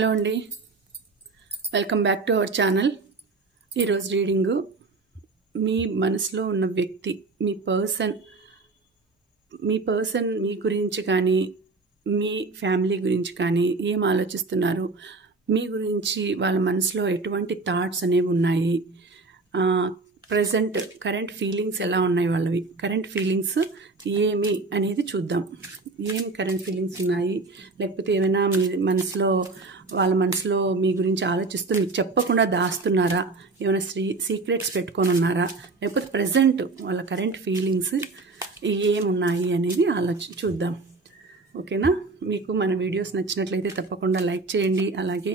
Hello అండి, welcome back to our channel. ఈరోజు reading మీ మనసులో ఉన్న వ్యక్తి, మీ పర్సన్ మీ గురించి కానీ మీ ఫ్యామిలీ గురించి కానీ ఏం ఆలోచిస్తున్నారు, మీ గురించి వాళ్ళ మనసులో ఎటువంటి థాట్స్ అనేవి ఉన్నాయి, కరెంట్ ఫీలింగ్స్ ఎలా ఉన్నాయి, వాళ్ళవి కరెంట్ ఫీలింగ్స్ ఏమి అనేది చూద్దాం. ఏం కరెంట్ ఫీలింగ్స్ ఉన్నాయి, లేకపోతే ఏమైనా మీ మనసులో వాళ్ళ మనసులో మీ గురించి ఆలోచిస్తూ మీకు చెప్పకుండా దాస్తున్నారా, ఏమైనా సీక్రెట్స్ పెట్టుకొని ఉన్నారా, లేకపోతే ప్రజెంట్ వాళ్ళ కరెంట్ ఫీలింగ్స్ ఏమున్నాయి అనేది చూద్దాం. ఓకేనా? మీకు మన వీడియోస్ నచ్చినట్లయితే తప్పకుండా లైక్ చేయండి, అలాగే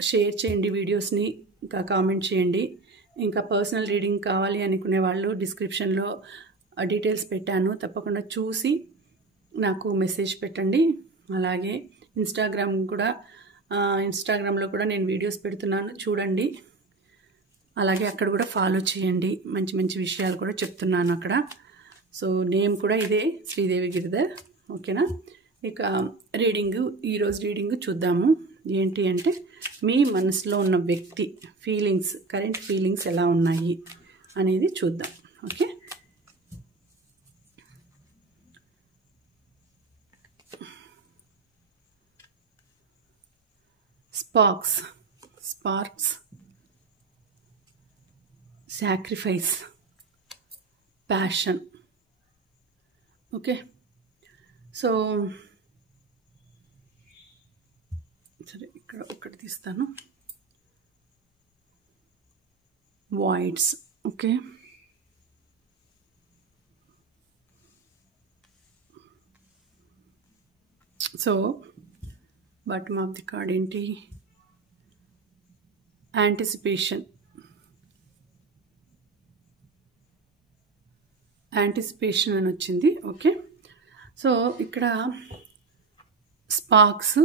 షేర్ చేయండి వీడియోస్ని, ఇంకా కామెంట్ చేయండి. ఇంకా పర్సనల్ రీడింగ్ కావాలి అనుకునే వాళ్ళు డిస్క్రిప్షన్లో డీటెయిల్స్ పెట్టాను, తప్పకుండా చూసి నాకు మెసేజ్ పెట్టండి. అలాగే ఇన్స్టాగ్రామ్లో కూడా నేను వీడియోస్ పెడుతున్నాను, చూడండి. అలాగే అక్కడ కూడా ఫాలో చేయండి, మంచి మంచి విషయాలు కూడా చెప్తున్నాను అక్కడ. సో నేమ్ కూడా ఇదే, శ్రీదేవి గిరిధర్. ఓకేనా? ఇక ఈరోజు రీడింగ్ చూద్దాము. ఏంటి అంటే మీ మనసులో ఉన్న వ్యక్తి కరెంట్ ఫీలింగ్స్ ఎలా ఉన్నాయి అనేది చూద్దాం. Okay, sparks, sacrifice, passion. Okay, so సరే, ఇక్కడ ఒకటి తీస్తాను. Voids. Okay, so bottom of the card ఏంటి? యాంటిసిపేషన్ అని వచ్చింది. ఓకే, సో ఇక్కడ స్పార్క్స్,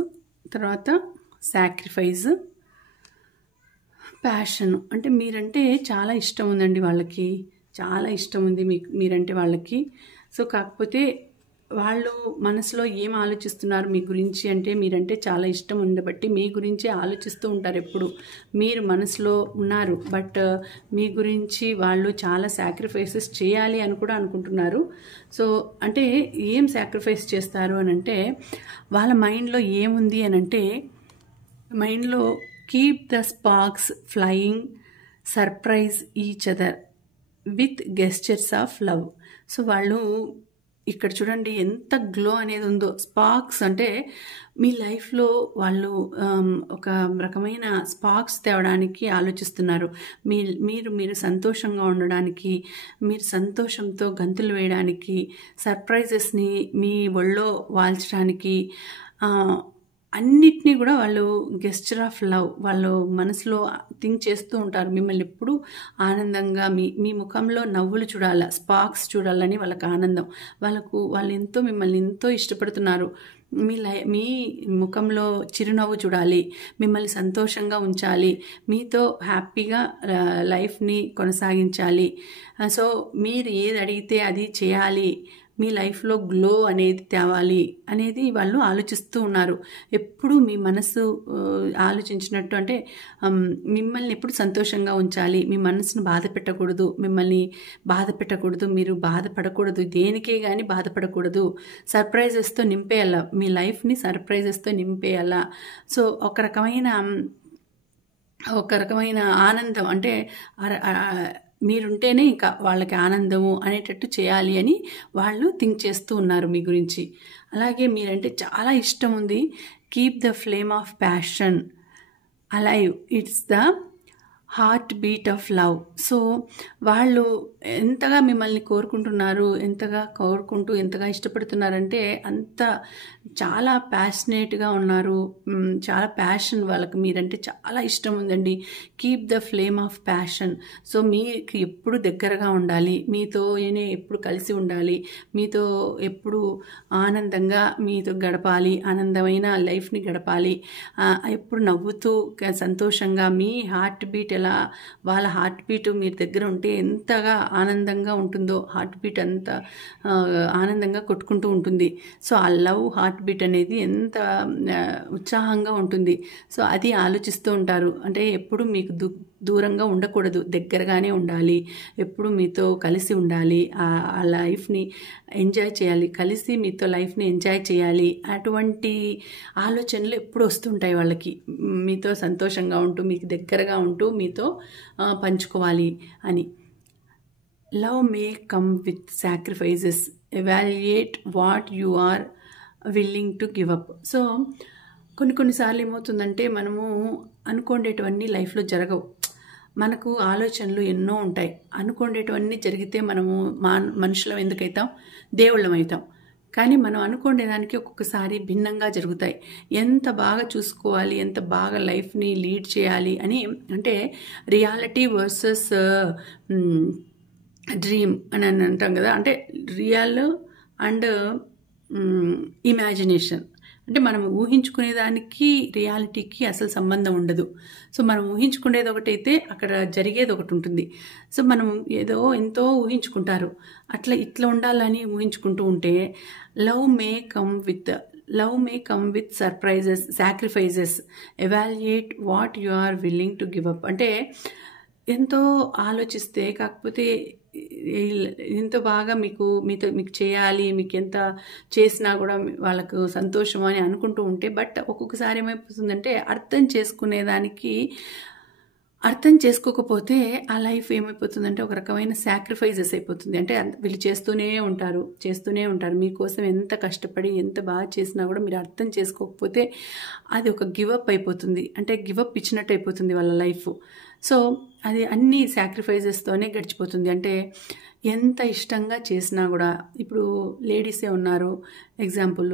తర్వాత సాక్రిఫైస్, ప్యాషన్. అంటే మీరంటే చాలా ఇష్టం ఉందండి వాళ్ళకి, చాలా ఇష్టం ఉంది మీరంటే వాళ్ళకి. సో కాకపోతే వాళ్ళు మనసులో ఏం ఆలోచిస్తున్నారు మీ గురించి అంటే, మీరంటే చాలా ఇష్టం ఉండబట్టి మీ గురించే ఆలోచిస్తూ ఉంటారు ఎప్పుడు. మీరు మనసులో ఉన్నారు, బట్ మీ గురించి వాళ్ళు చాలా సాక్రిఫైసెస్ చేయాలి అని కూడా అనుకుంటున్నారు. సో అంటే ఏం సాక్రిఫైస్ చేస్తారు అని అంటే, వాళ్ళ మైండ్లో ఏముంది అని అంటే, మైండ్లో keep the sparks flying, surprise each other with gestures of love. So వాళ్ళు ఇక్కడ చూడండి ఎంత గ్లో అనేది ఉందో. స్పార్క్స్ అంటే మీ లైఫ్లో వాళ్ళు ఒక రకమైన స్పార్క్స్ తేవడానికి ఆలోచిస్తున్నారు. మీరు సంతోషంగా ఉండడానికి, మీరు సంతోషంతో గంతులు వేయడానికి, సర్ప్రైజెస్ని మీ ఒళ్ళో వాల్చడానికి, అన్నిటినీ కూడా వాళ్ళు గెస్చర్ ఆఫ్ లవ్ వాళ్ళ మనసులో థింక్ చేస్తూ ఉంటారు. మిమ్మల్ని ఎప్పుడు ఆనందంగా మీ ముఖంలో నవ్వులు చూడాలా, స్పార్క్స్ చూడాలని వాళ్ళకి ఆనందం. వాళ్ళు మిమ్మల్ని ఎంతో ఇష్టపడుతున్నారు. మీ ముఖంలో చిరునవ్వు చూడాలి, మిమ్మల్ని సంతోషంగా ఉంచాలి, మీతో హ్యాపీగా లైఫ్ని కొనసాగించాలి. సో మీరు ఏది అడిగితే అది చేయాలి, మీ లైఫ్లో గ్లో అనేది తేవాలి అనేది వాళ్ళు ఆలోచిస్తూ ఉన్నారు. ఎప్పుడు మీ మనసు ఆలోచించినట్టు అంటే, మిమ్మల్ని ఎప్పుడు సంతోషంగా ఉంచాలి, మీ మనసును బాధ పెట్టకూడదు, మిమ్మల్ని బాధ పెట్టకూడదు, మీరు బాధపడకూడదు, దేనికే కానీ బాధపడకూడదు, సర్ప్రైజెస్తో నింపేయాల, మీ లైఫ్ని సర్ప్రైజెస్తో నింపేయాల. సో ఒక రకమైన ఆనందం అంటే మీరుంటేనే ఇంకా వాళ్ళకి ఆనందము అనేటట్టు చేయాలి అని వాళ్ళు థింక్ చేస్తూ ఉన్నారు మీ గురించి. అలాగే మీరంటే చాలా ఇష్టం ఉంది. Keep the flame of passion alive, it's the heart beat of love. So వాళ్ళు ఎంతగా మిమ్మల్ని కోరుకుంటున్నారు, ఎంతగా ఇష్టపడుతున్నారంటే అంత చాలా ప్యాషనేట్గా ఉన్నారు, చాలా ప్యాషన్ వాళ్ళకి మీరంటే చాలా ఇష్టం ఉందండి. Keep the flame of passion. So మీకు ఎప్పుడు దగ్గరగా ఉండాలి, మీతోనే ఎప్పుడు కలిసి ఉండాలి, మీతో ఎప్పుడు ఆనందంగా మీతో గడపాలి, ఆనందమైన లైఫ్ని గడపాలి, ఎప్పుడు నవ్వుతూ సంతోషంగా మీ హార్ట్ బీట్ ఎలా వాళ్ళ హార్ట్ బీట్ మీరు దగ్గర ఉంటే ఎంతగా ఆనందంగా ఉంటుందో, హార్ట్ బీట్ అంత ఆనందంగా కొట్టుకుంటూ ఉంటుంది. సో ఆ లవ్ హార్ట్ బీట్ అనేది ఎంత ఉత్సాహంగా ఉంటుంది. సో అది ఆలోచిస్తూ ఉంటారు. అంటే ఎప్పుడు మీకు దూరంగా ఉండకూడదు, దగ్గరగానే ఉండాలి, ఎప్పుడు మీతో కలిసి ఉండాలి, ఆ లైఫ్ని ఎంజాయ్ చేయాలి, కలిసి మీతో లైఫ్ని ఎంజాయ్ చేయాలి, అటువంటి ఆలోచనలు ఎప్పుడు వస్తుంటాయి వాళ్ళకి. మీతో సంతోషంగా ఉంటూ, మీకు దగ్గరగా ఉంటూ, మీతో పంచుకోవాలి అని. Love may come with sacrifices, evaluate what you are willing to give up. So కొన్నిసార్లు ఏమవుతుందంటే మనము అనుకోండేటివన్నీ లైఫ్లో జరగవు. మనకు ఆలోచనలు ఎన్నో ఉంటాయి. అనుకోండేటివన్నీ జరిగితే మనము మనుషులం ఎందుకైతాం, దేవుళ్ళం అవుతాం. కానీ మనం అనుకునేదానికి ఒక్కొక్కసారి భిన్నంగా జరుగుతాయి. ఎంత బాగా చూసుకోవాలి, ఎంత బాగా లైఫ్ని లీడ్ చేయాలి అని, అంటే రియాలిటీ వర్సెస్ డ్రీమ్ అని అంటాం కదా. అంటే రియల్ అండ్ ఇమాజినేషన్. అంటే మనం ఊహించుకునేదానికి రియాలిటీకి అసలు సంబంధం ఉండదు. సో మనం ఊహించుకునేది ఒకటైతే అక్కడ జరిగేది ఒకటి ఉంటుంది. సో మనం ఏదో ఎంతో ఊహించుకుంటారు, ఇట్లా ఉండాలని ఊహించుకుంటూ ఉంటే love may come with surprises, sacrifices, evaluate what you are willing to give up. అంటే ఎంతో ఆలోచిస్తే, కాకపోతే ఎంతో బాగా మీకు చేయాలి, మీకు ఎంత చేసినా కూడా వాళ్ళకు సంతోషం అని అనుకుంటూ ఉంటే, బట్ ఒక్కొక్కసారి ఏమైపోతుందంటే అర్థం చేసుకోకపోతే ఆ లైఫ్ ఏమైపోతుందంటే ఒక రకమైన సాక్రిఫైజెస్ అయిపోతుంది. అంటే వీళ్ళు చేస్తూనే ఉంటారు మీకోసం, ఎంత కష్టపడి ఎంత బాగా చేసినా కూడా మీరు అర్థం చేసుకోకపోతే అది ఒక గివప్ అయిపోతుంది. అంటే గివప్ ఇచ్చినట్టు అయిపోతుంది వాళ్ళ లైఫ్. సో అది అన్ని సాక్రిఫైజెస్తోనే గడిచిపోతుంది. అంటే ఎంత ఇష్టంగా చేసినా కూడా, ఇప్పుడు లేడీసే ఉన్నారు, ఎగ్జాంపుల్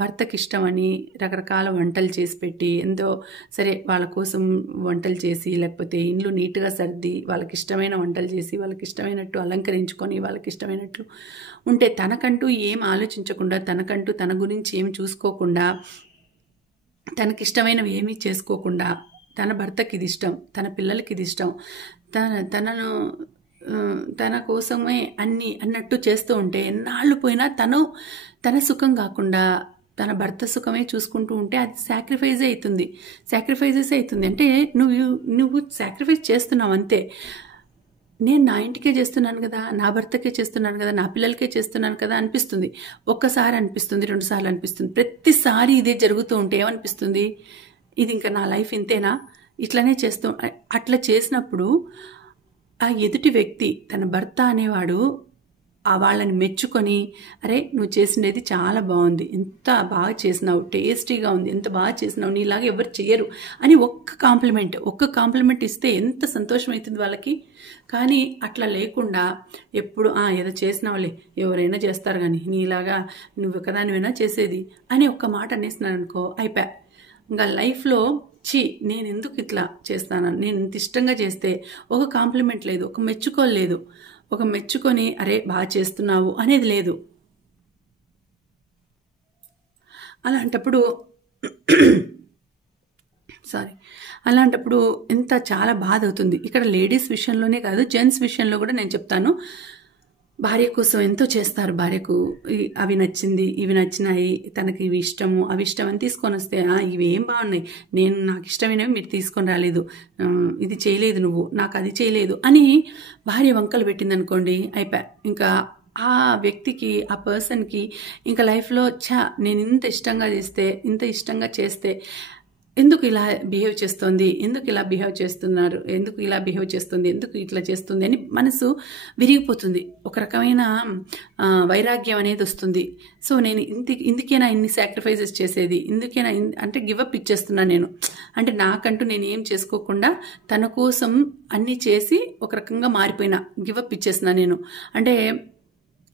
భర్తకి ఇష్టమని రకరకాల వంటలు చేసి పెట్టి, ఎంతో సరే వాళ్ళ కోసం వంటలు చేసి, లేకపోతే ఇండ్లు నీట్గా సర్ది, వాళ్ళకి ఇష్టమైన వంటలు చేసి, వాళ్ళకి ఇష్టమైనట్టు అలంకరించుకొని, వాళ్ళకి ఇష్టమైనట్లు ఉంటే, తనకంటూ ఏం ఆలోచించకుండా, తనకంటూ తన గురించి ఏం చూసుకోకుండా, తనకిష్టమైనవి ఏమీ చేసుకోకుండా, తన భర్తకి ఇది ఇష్టం, తన పిల్లలకి ఇది ఇష్టం, తన కోసమే అన్నట్టు చేస్తూ ఉంటే, ఎన్నాళ్ళు పోయినా తన సుఖం కాకుండా తన భర్త సుఖమే చూసుకుంటూ ఉంటే అది సాక్రిఫైజెస్ అవుతుంది. అంటే నువ్వు సాక్రిఫైస్ చేస్తున్నావు అంతే. నేను నా ఇంటికే చేస్తున్నాను కదా, నా భర్తకే చేస్తున్నాను కదా, నా పిల్లలకే చేస్తున్నాను కదా అనిపిస్తుంది. ఒక్కసారి అనిపిస్తుంది, 2 సార్లు అనిపిస్తుంది. ప్రతిసారి ఇదే జరుగుతూ ఉంటే ఏమనిపిస్తుంది, ఇది ఇంకా నా లైఫ్ ఇంతేనా, ఇట్లనే అట్లా చేసినప్పుడు ఆ ఎదుటి వ్యక్తి, తన భర్త అనేవాడు వాళ్ళని మెచ్చుకొని, అరే నువ్వు చేసినది చాలా బాగుంది, ఎంత బాగా చేసినావు, టేస్టీగా ఉంది, ఎంత బాగా చేసినావు, నీలాగా ఎవరు చేయరు అని ఒక్క కాంప్లిమెంట్ ఇస్తే ఎంత సంతోషం అవుతుంది వాళ్ళకి. కానీ అట్లా లేకుండా ఎప్పుడు ఏదో చేసినావులే, ఎవరైనా చేస్తారు కానీ నీలాగా నువ్వు ఒకదానివైనా చేసేది అని ఒక్క మాట అనేసినాను అనుకో, అయిపోయా. ఇంకా లైఫ్లో నేను ఎందుకు ఇట్లా చేస్తాను, నేను ఇంత ఇష్టంగా చేస్తే ఒక కాంప్లిమెంట్ లేదు, ఒక మెచ్చుకోలేదు, ఒక మెచ్చుకొని అరే బాగా చేస్తున్నావు అనేది లేదు. అలాంటప్పుడు ఎంత చాలా బాధ అవుతుంది. ఇక్కడ లేడీస్ విషయంలోనే కాదు, జెంట్స్ విషయంలో కూడా నేను చెప్తాను. భార్య కోసం ఎంతో చేస్తారు, భార్యకు అవి నచ్చింది, ఇవి నచ్చినాయి, తనకి ఇవి ఇష్టము, అవి ఇష్టం అని తీసుకొని వస్తే, ఇవి ఏం బాగున్నాయి, నాకు ఇష్టమైనవి మీరు తీసుకొని రాలేదు, ఇది చేయలేదు, నువ్వు నాకు అది చేయలేదు అని భార్య వంకలు పెట్టింది అనుకోండి, అయిపోయా. ఇంకా ఆ వ్యక్తికి, ఆ పర్సన్కి ఇంకా లైఫ్లో నేను ఇంత ఇష్టంగా చేస్తే ఎందుకు ఇలా బిహేవ్ చేస్తుంది, ఎందుకు ఇలా బిహేవ్ చేస్తుంది, ఎందుకు ఇట్లా చేస్తుంది అని మనసు విరిగిపోతుంది. ఒక రకమైన వైరాగ్యం అనేది వస్తుంది. సో నేను ఇందుకేనా ఇన్ని సాక్రిఫైజెస్ చేసేది, ఇందుకేనా అంటే గివప్ ఇచ్చేస్తున్నాను నేను. అంటే నాకంటూ నేను ఏం చేసుకోకుండా తన కోసం అన్నీ చేసి ఒక రకంగా మారిపోయినా, గివప్ ఇచ్చేస్తున్నా నేను. అంటే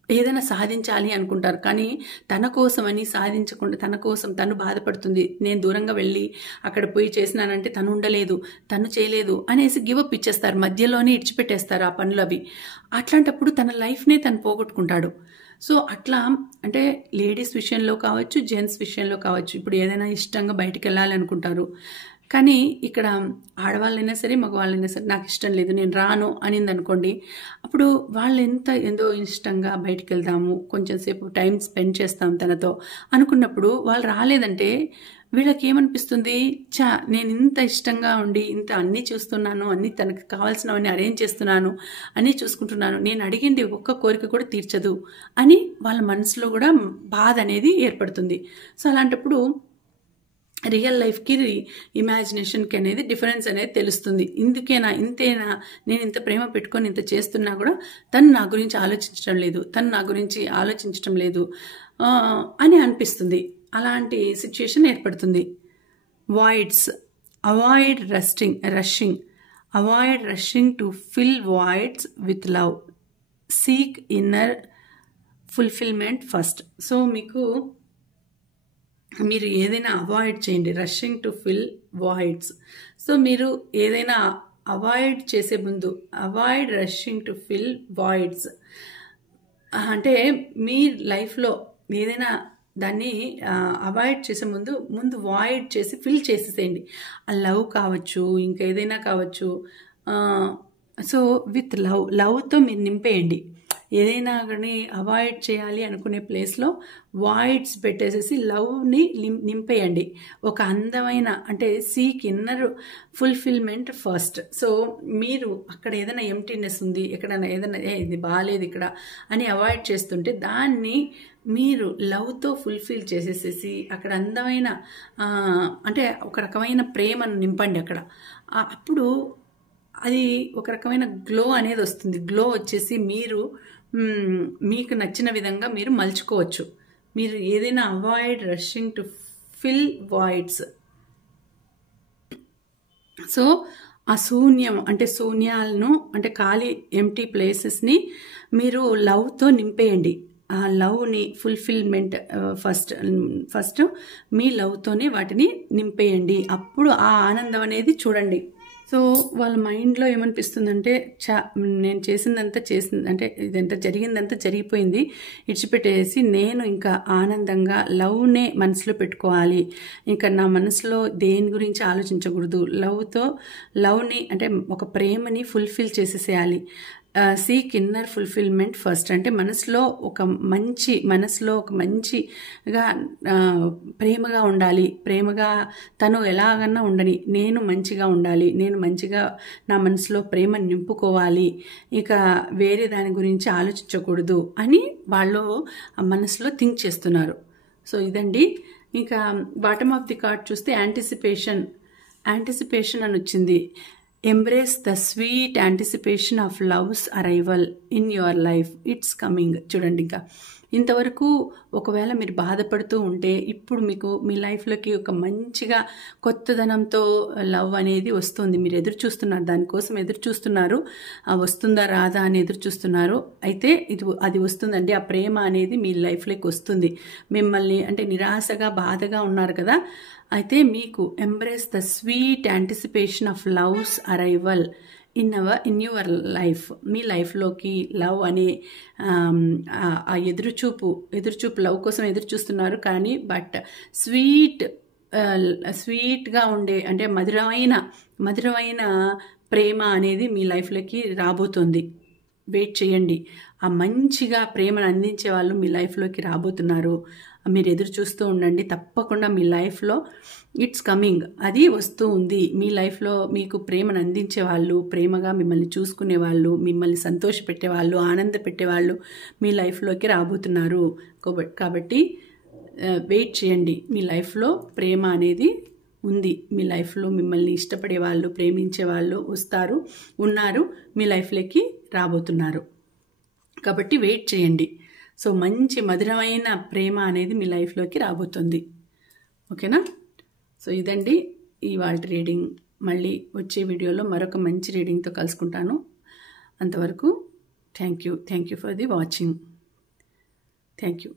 ఏదైనా సాధించాలి అనుకుంటారు, కానీ తన కోసమని సాధించకుండా, తన కోసం తను బాధపడుతుంది. నేను దూరంగా వెళ్ళి అక్కడ పోయి చేసినానంటే తను ఉండలేదు, తను చేయలేదు అనేసి గివప్ ఇచ్చేస్తారు, మధ్యలోనే ఇడిచిపెట్టేస్తారు ఆ పనులు అవి. అట్లాంటప్పుడు తన లైఫ్నే తను పోగొట్టుకుంటాడు. సో అట్లా అంటే లేడీస్ విషయంలో కావచ్చు, జెంట్స్ విషయంలో కావచ్చు. ఇప్పుడు ఏదైనా ఇష్టంగా బయటికి వెళ్ళాలి అనుకుంటారు, కానీ ఇక్కడ ఆడవాళ్ళైనా సరే మగవాళ్ళైనా సరే నాకు ఇష్టం లేదు నేను రాను అనింది అనుకోండి, అప్పుడు వాళ్ళు ఎంతో ఇష్టంగా బయటికి వెళ్దాము, కొంచెం సేపు టైం స్పెండ్ చేస్తాం తనతో అనుకున్నప్పుడు వాళ్ళు రాలేదంటే వీళ్ళకి ఏమనిపిస్తుంది, నేను ఇంత ఇష్టంగా ఉండి ఇంత అన్నీ చూస్తున్నాను, అన్నీ తనకు కావాల్సినవన్నీ అరేంజ్ చేస్తున్నాను, అన్నీ చూసుకుంటున్నాను, నేను అడిగింది ఒక్క కోరిక కూడా తీర్చదు అని వాళ్ళ మనసులో కూడా బాధ అనేది ఏర్పడుతుంది. సో అలాంటప్పుడు రియల్ లైఫ్కి ఇమాజినేషన్కి అనేది డిఫరెన్స్ అనేది తెలుస్తుంది. ఇంతేనా నేను ఇంత ప్రేమ పెట్టుకొని ఇంత చేస్తున్నా కూడా తను నా గురించి ఆలోచించడం లేదు అని అనిపిస్తుంది. అలాంటి సిచ్యుయేషన్ ఏర్పడుతుంది. Voids, avoid rushing to fill voids with love, seek inner fulfilment first. So మీరు ఏదైనా అవాయిడ్ చేయండి, rushing to fill voids. So మీరు ఏదైనా అవాయిడ్ చేసే ముందు avoid rushing to fill voids అంటే మీ లైఫ్లో ఏదైనా దాన్ని అవాయిడ్ చేసే ముందు వాయిడ్ చేసి ఫిల్ చేసేసేయండి. ఆ లవ్ కావచ్చు, ఇంకా ఏదైనా కావచ్చు. సో విత్ లవ్తో మీరు నింపేయండి. ఏదైనా కానీ అవాయిడ్ చేయాలి అనుకునే ప్లేస్లో వాయిడ్స్ పెట్టేసేసి లవ్ని నింపేయండి. ఒక అందమైన అంటే seek inner fulfilment first. So మీరు అక్కడ ఏదైనా ఎంప్టీనెస్ ఉంది, ఎక్కడైనా ఏదైనా ఇది బాగాలేదు ఇక్కడ అని అవాయిడ్ చేస్తుంటే దాన్ని మీరు లవ్తో ఫుల్ఫిల్ చేసేసేసి అక్కడ అందమైన అంటే ఒక రకమైన ప్రేమను నింపండి అక్కడ. అప్పుడు అది ఒక రకమైన గ్లో అనేది వస్తుంది. గ్లో వచ్చేసి మీకు నచ్చిన విధంగా మీరు మలుచుకోవచ్చు. మీరు ఏదైనా avoid rushing to fill voids. So ఆ శూన్యాలను అంటే ఖాళీ ఎంటీ ప్లేసెస్ని మీరు లవ్తో నింపేయండి. ఆ లవ్ని ఫుల్ఫిల్మెంట్ ఫస్ట్ మీ లవ్తోనే వాటిని నింపేయండి. అప్పుడు ఆ ఆనందం అనేది చూడండి. సో వాళ్ళ మైండ్లో ఏమనిపిస్తుందంటే నేను అంటే ఇదంతా జరిగిందంతా జరిగిపోయింది, ఇడిచిపెట్టేసి నేను ఇంకా ఆనందంగా లవ్నే మనసులో పెట్టుకోవాలి, ఇంకా నా మనసులో దేని గురించి ఆలోచించకూడదు, లవ్ని అంటే ఒక ప్రేమని ఫుల్ఫిల్ చేసేసేయాలి. సీక్ ఇన్నర్ ఫుల్ఫిల్మెంట్ ఫస్ట్ అంటే మనసులో ఒక మంచిగా ప్రేమగా ఉండాలి, ప్రేమగా తను ఎలాగన్నా ఉండని, నేను మంచిగా ఉండాలి, నేను మంచిగా నా మనసులో ప్రేమ నింపుకోవాలి, ఇక వేరే దాని గురించి ఆలోచించకూడదు అని వాళ్ళు మనసులో థింక్ చేస్తున్నారు. సో ఇదండి. ఇంకా బాటమ్ ఆఫ్ ది కార్డ్ చూస్తే యాంటిసిపేషన్ అని వచ్చింది. Embrace the sweet anticipation of love's arrival in your life, it's coming. చూడండి, ఇంకా ఇంతవరకు ఒకవేళ మీరు బాధపడుతూ ఉంటే ఇప్పుడు మీకు మీ లైఫ్లోకి ఒక మంచిగా కొత్తదనంతో లవ్ అనేది వస్తుంది. మీరు దానికోసం ఎదురు చూస్తున్నారు, వస్తుందా రాదా అని ఎదురు చూస్తున్నారు. అయితే అది వస్తుందండి. ఆ ప్రేమ అనేది మీ లైఫ్లోకి వస్తుంది. మిమ్మల్ని అంటే నిరాశగా బాధగా ఉన్నారు కదా, అయితే మీకు embrace the sweet anticipation of love's arrival in your life. మీ లైఫ్లోకి లవ్ అనే ఆ ఎదురుచూపు లవ్ కోసం ఎదురు చూస్తున్నారు. కానీ బట్ స్వీట్గా ఉండే అంటే మధురమైన ప్రేమ అనేది మీ లైఫ్లోకి రాబోతుంది. వెయిట్ చేయండి. ఆ మంచిగా ప్రేమను అందించే వాళ్ళు మీ లైఫ్లోకి రాబోతున్నారు. మీరు ఎదురు చూస్తూ ఉండండి. తప్పకుండా మీ లైఫ్లో ఇట్స్ కమింగ్, అది వస్తూ ఉంది. మీ లైఫ్లో మీకు ప్రేమను అందించే వాళ్ళు, ప్రేమగా మిమ్మల్ని చూసుకునే వాళ్ళు, మిమ్మల్ని సంతోషపెట్టేవాళ్ళు, ఆనంద పెట్టేవాళ్ళు మీ లైఫ్లోకి రాబోతున్నారు. కాబట్టి వెయిట్ చేయండి. మీ లైఫ్లో ప్రేమ అనేది ఉంది. మీ లైఫ్లో మిమ్మల్ని ఇష్టపడే వాళ్ళు, ప్రేమించే వాళ్ళు ఉన్నారు, మీ లైఫ్లోకి రాబోతున్నారు. కాబట్టి వెయిట్ చేయండి. సో మంచి మధురమైన ప్రేమ అనేది మీ లైఫ్లోకి రాబోతుంది. ఓకేనా? సో ఇదండి ఇవాళ రీడింగ్. మళ్ళీ వచ్చే వీడియోలో మరొక మంచి రీడింగ్తో కలుసుకుంటాను. అంతవరకు thank you for the watching. Thank you.